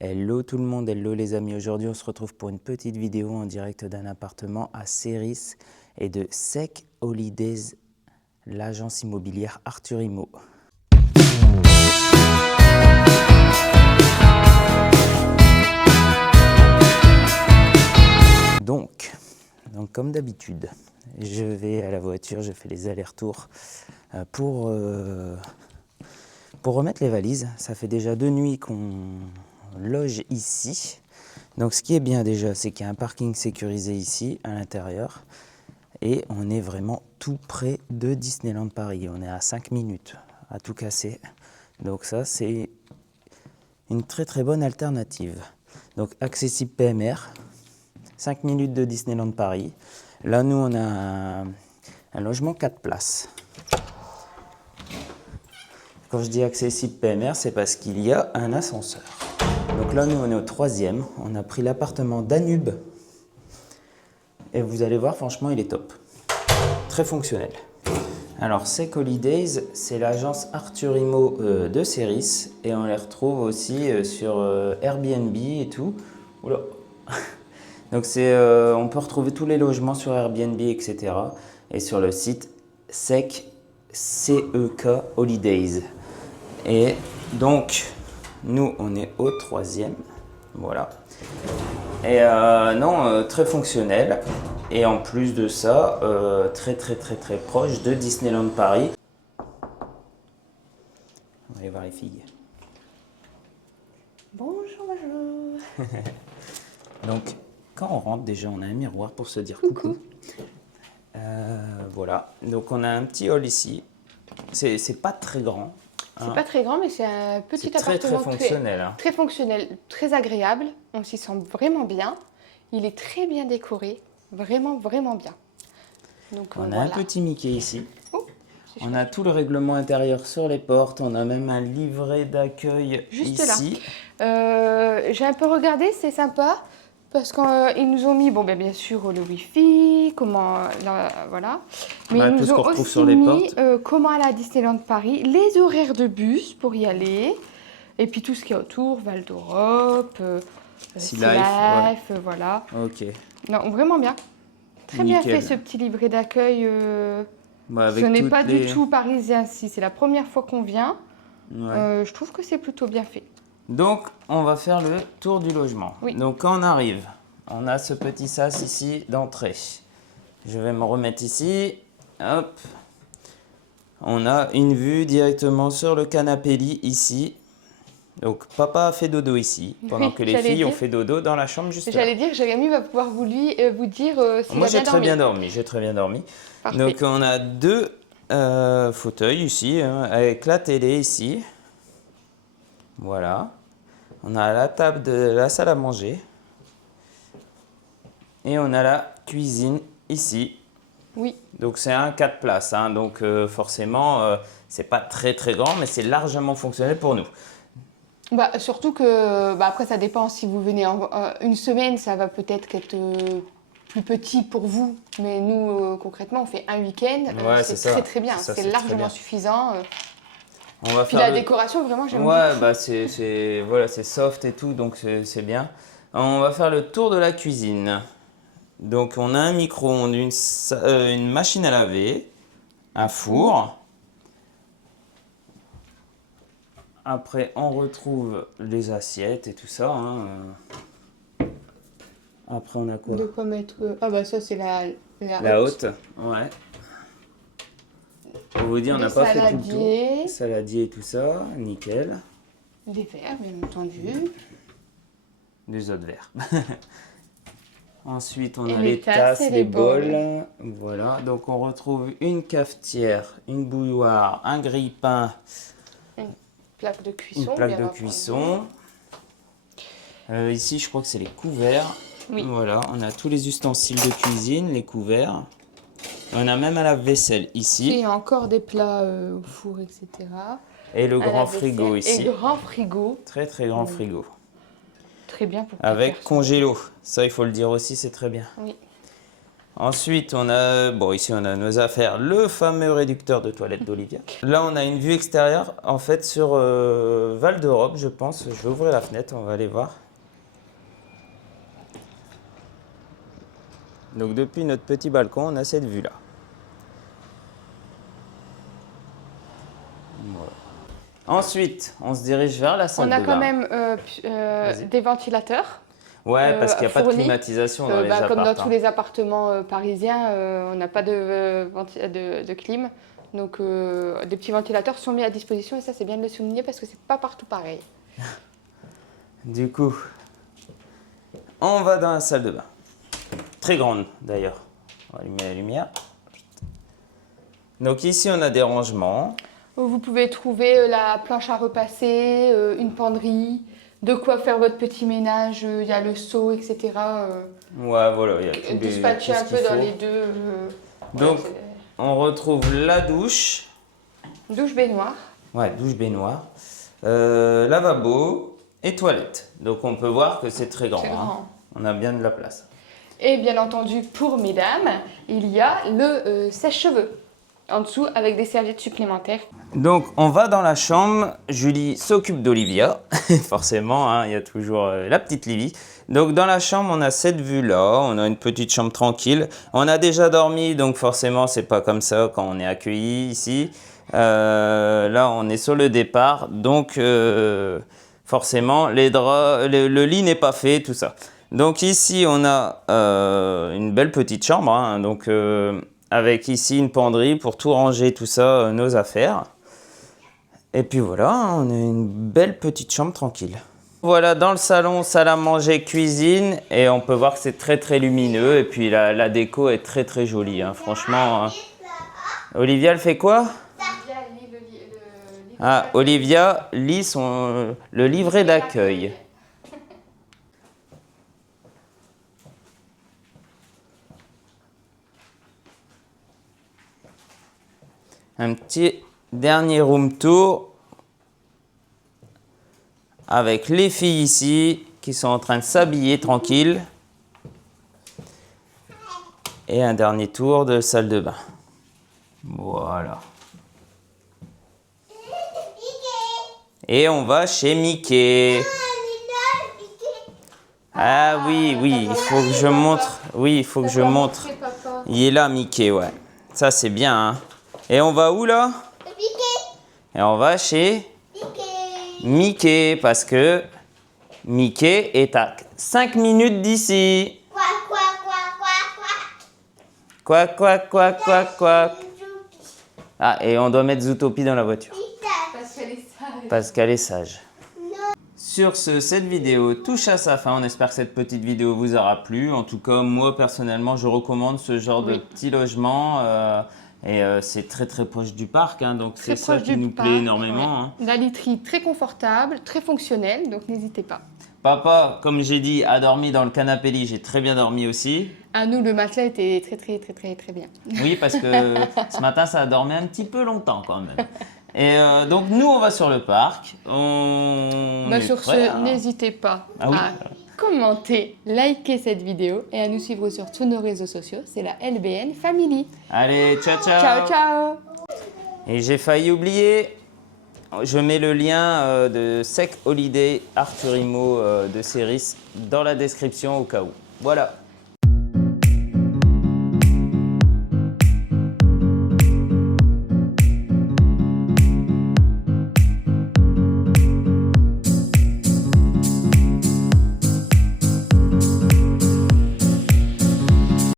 Hello tout le monde, hello les amis. Aujourd'hui on se retrouve pour une petite vidéo en direct d'un appartement à Céris et de Sec Holidays, l'agence immobilière Arthur Immo. Donc comme d'habitude, je vais à la voiture, je fais les allers-retours pour remettre les valises. Ça fait déjà 2 nuits qu'on loge ici. Donc ce qui est bien déjà, c'est qu'il y a un parking sécurisé ici à l'intérieur et on est vraiment tout près de Disneyland Paris. On est à 5 minutes à tout casser. Donc ça c'est une très bonne alternative. Donc accessible PMR, 5 minutes de Disneyland Paris. Là nous on a un logement 4 places. Quand je dis accessible PMR, c'est parce qu'il y a un ascenseur. Donc là, nous, on est au 3e. On a pris l'appartement Danube. Et vous allez voir, franchement, il est top. Très fonctionnel. Alors, Sec Holidays, c'est l'agence Arthur Immo de Céris. Et on les retrouve aussi sur Airbnb et tout. Oula. Donc, on peut retrouver tous les logements sur Airbnb, etc. Et sur le site Sec, C-E-K Holidays. Et donc, nous, on est au 3e. Voilà. Et très fonctionnel. Et en plus de ça, très proche de Disneyland Paris. On va aller voir les filles. Bonjour, bonjour. Donc, quand on rentre, déjà, on a un miroir pour se dire coucou. Voilà. Donc, on a un petit hall ici. C'est pas très grand. C'est pas très grand, mais c'est un petit appartement très fonctionnel. très fonctionnel, très agréable. On s'y sent vraiment bien. Il est très bien décoré, vraiment bien. Donc, On a voilà. un petit Mickey ici. Oh, On a tout le règlement intérieur sur les portes. On a même un livret d'accueil juste ici. là. J'ai un peu regardé, c'est sympa. Parce qu'ils nous ont mis, bon, bien sûr, le Wi-Fi, voilà. Mais Ouais, ils tout ce nous qu'on ont retrouve aussi sur les mis portes. comment aller à Disneyland Paris, les horaires de bus pour y aller, et puis tout ce qu'il y a autour, Val d'Europe, Sea Sea Life, Life, voilà. Ok. Non, vraiment bien. Très bien Nickel. fait ce petit livret d'accueil. Bah, Ce avec n'est toutes pas les... du tout parisien, si c'est la première fois qu'on vient. Ouais. Je trouve que c'est plutôt bien fait. Donc, on va faire le tour du logement. Oui. Donc, quand on arrive, on a ce petit sas ici d'entrée. Je vais me remettre ici. Hop. On a une vue directement sur le canapé lit ici. Donc, papa a fait dodo ici, pendant Oui, que les j'allais filles ont dire. fait dodo dans la chambre juste là. J'allais dire que Jérémy va pouvoir vous dire s'il Moi, a j'ai bien très dormi. bien dormi. J'ai très bien dormi. Parfait. Donc, on a 2 fauteuils ici, hein, avec la télé ici. Voilà. On a la table de la salle à manger. Et on a la cuisine ici. Oui. Donc, c'est un 4 places. Hein, donc, forcément, c'est pas très grand, mais c'est largement fonctionnel pour nous. Surtout que, après, ça dépend si vous venez une semaine, ça va peut-être être plus petit pour vous. Mais nous, concrètement, on fait un week-end. Ouais, c'est très bien. Ça, C'est très largement bien. suffisant. On va Puis faire la décoration, vraiment, j'aime Ouais, beaucoup. bah voilà, c'est soft et tout, donc c'est bien. On va faire le tour de la cuisine. Donc, on a un micro-ondes, une machine à laver, un four. Après, on retrouve les assiettes et tout ça. Hein. Après, on a quoi? De quoi mettre. Ça, c'est La haute. Ouais. Pour vous dire, on n'a pas fait tout le tour. Saladier et tout ça. Nickel. Des verres, bien entendu. Des autres verres. Ensuite, on Et a les les tasses tasses, et les les bols. bols. Voilà. Donc, on retrouve une cafetière, une bouilloire, un grille-pain, Une plaque de cuisson. une plaque bien de entendu. cuisson. Ici, je crois que c'est les couverts. Oui. Voilà, on a tous les ustensiles de cuisine, les couverts. On a même un lave-vaisselle ici. Il y a encore des plats au four, etc. Et le Un grand lave-vaisselle frigo ici. Et grand frigo. Très grand frigo. Très bien pour 4 Avec personnes. congélo. Ça, il faut le dire aussi, c'est très bien. Oui. Ensuite, on a, bon, ici on a nos affaires, le fameux réducteur de toilette d'Olivia. Là, on a une vue extérieure, en fait, sur Val d'Europe, je pense. Je vais ouvrir la fenêtre, on va aller voir. Donc, depuis notre petit balcon, on a cette vue-là. Voilà. Ensuite, on se dirige vers la salle On de a bain. quand même Vas-y. des ventilateurs. Ouais, parce qu'il n'y a pas de fournis. climatisation dans les appartements. Comme dans tous les appartements parisiens, on n'a pas de clim. Donc des petits ventilateurs sont mis à disposition et ça c'est bien de le souligner parce que c'est pas partout pareil. Du coup, on va dans la salle de bain. Très grande d'ailleurs. On va allumer la lumière. Donc ici on a des rangements. Vous pouvez trouver la planche à repasser, une penderie, de quoi faire votre petit ménage, il y a le seau, etc. Ouais, voilà, il y a tout Dispatcher un peu dans les deux. Donc, on retrouve la douche. Douche baignoire. Ouais, douche baignoire. Lavabo et toilette. Donc, on peut voir que c'est très grand. C'est grand. On a bien de la place. Et bien entendu, pour mesdames, il y a le sèche-cheveux. En dessous, avec des serviettes supplémentaires. Donc, on va dans la chambre. Julie s'occupe d'Olivia. Forcément, hein, il y a toujours la petite Livy. Donc, dans la chambre, on a cette vue-là. On a une petite chambre tranquille. On a déjà dormi, donc forcément, c'est pas comme ça quand on est accueilli ici. Là, on est sur le départ. Donc, forcément, les draps, le lit n'est pas fait, tout ça. Donc, ici, on a une belle petite chambre. Hein, donc, avec ici une penderie pour tout ranger, tout ça, nos affaires. Et puis voilà, on a une belle petite chambre tranquille. Voilà, dans le salon, salle à manger, cuisine. Et on peut voir que c'est très très lumineux. Et puis la déco est très très jolie, hein, franchement. Hein. Olivia, elle fait quoi? Ah, Olivia lit le livret d'accueil. Un petit dernier room tour avec les filles ici qui sont en train de s'habiller tranquille. Et un dernier tour de salle de bain. Voilà. Et on va chez Mickey. Ah oui, oui, il faut que je montre. Oui, il faut que je montre. Il est là, Mickey, ouais. Ça, c'est bien, hein. Et on va où, là? Et on va chez Mickey, parce que Mickey est à 5 minutes d'ici. Quoi, quoi, quoi, quoi, quoi. Ah, et on doit mettre Zootopie dans la voiture. Parce qu'elle est sage. Parce qu'elle est sage. Sur ce, cette vidéo touche à sa fin. On espère que cette petite vidéo vous aura plu. En tout cas, moi, personnellement, je recommande ce genre de petit logement. C'est très très proche du parc, hein, donc c'est ça qui nous plaît énormément. Hein. La literie très confortable, très fonctionnelle, donc n'hésitez pas. Papa, comme j'ai dit, a dormi dans le canapé lit, j'ai très bien dormi aussi. À nous, le matelas était très bien. Oui, parce que ce matin, ça a dormi un petit peu longtemps quand même. Et donc nous, on va sur le parc. Sur ce, n'hésitez pas à commenter, liker cette vidéo et à nous suivre sur tous nos réseaux sociaux. C'est la LBN Family. Allez, ciao, ciao. Ciao, ciao. Et j'ai failli oublier, je mets le lien de Sec Holiday Arthur Imo de Céris dans la description au cas où. Voilà.